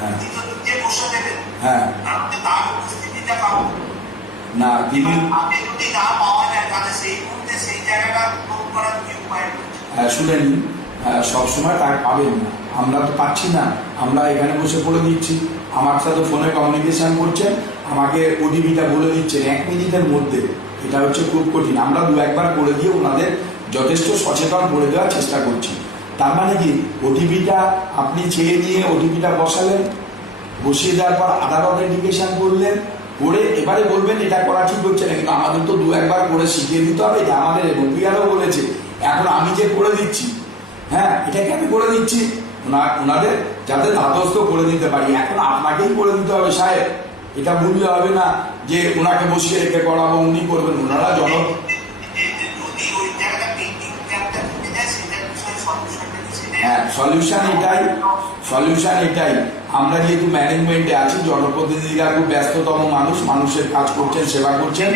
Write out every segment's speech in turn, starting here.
হ্যাঁ যে বসে দেবেন হ্যাঁ তার উপস্থিতিটা পাবো না তিনি আপনি যদি না পাওয়া যায় তাহলে সেই মুহূর্তে সেই জায়গাটা পূরণ করার কি উপায় শুনে নিন, সবসময় তার পাবেন না, আমরা তো পাচ্ছি না। আমরা এখানে বসে বলে দিচ্ছি, আমার সাথে ফোনে কমিউনিকেশন করছেন, আমাকে ওটিপিটা বলে দিচ্ছেন 1 মিনিটের মধ্যে। এটা হচ্ছে খুব কঠিন। আমরা 2-1 বার করে দিয়ে ওনাদের যথেষ্ট সচেতন করে দেওয়ার চেষ্টা করছি। তার মানে কি, ওটিপিটা আপনি ছেড়ে দিয়ে ওটিপিটা বসালেন, বসিয়ে দেওয়ার পর আধার অথেন্টিকেশন করলেন, করে এবারে বলবেন এটা করা ঠিক হচ্ছে না, কিন্তু আমাদের তো 2-1 বার করে শিখিয়ে দিতে হবে। এটা আমাদের রবিয়ারও বলেছে। এখন আমি যে করে দিচ্ছি, হ্যাঁ এটাকে আমি করে দিচ্ছি ওনাদের যাতে ধাতস্থ করে দিতে পারি। এখন আপনাকেই করে দিতে হবে সাহেব, এটা ভুললে হবে না যে ওনাকে বসিয়ে রেখে করাবো, উনি করবেন। ওনারা হ্যাঁ সলিউশন এটাই। আমরা যেহেতু ম্যানেজমেন্টে আছি, জনপ্রতিনিধিরা খুব ব্যস্ততম মানুষ, মানুষের কাজ করছেন, সেবা করছেন।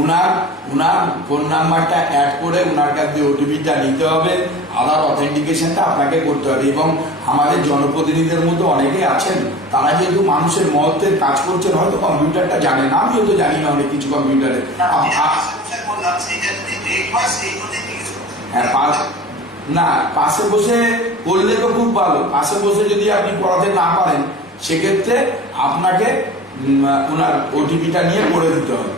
উনার ফোন নাম্বারটা অ্যাড করে উনার কাছ দিয়ে ওটিপিটা নিতে হবে, আধার অথেন্টিকেশনটা আপনাকে করতে হবে। এবং আমাদের জনপ্রতিনিধিদের মধ্যে অনেকে আছেন, তারা যেহেতু মানুষের মহত্বের কাজ করছেন, হয়তো কম্পিউটারটা জানেন, আমিও তো জানি না অনেক কিছু কম্পিউটারে। হ্যাঁ না, পাশে বসে করলে তো খুব ভালো। পাশে বসে যদি আপনি পড়াতে না পারেন, সেক্ষেত্রে আপনাকে ওনার ওটিপিটা নিয়ে করে দিতে হবে।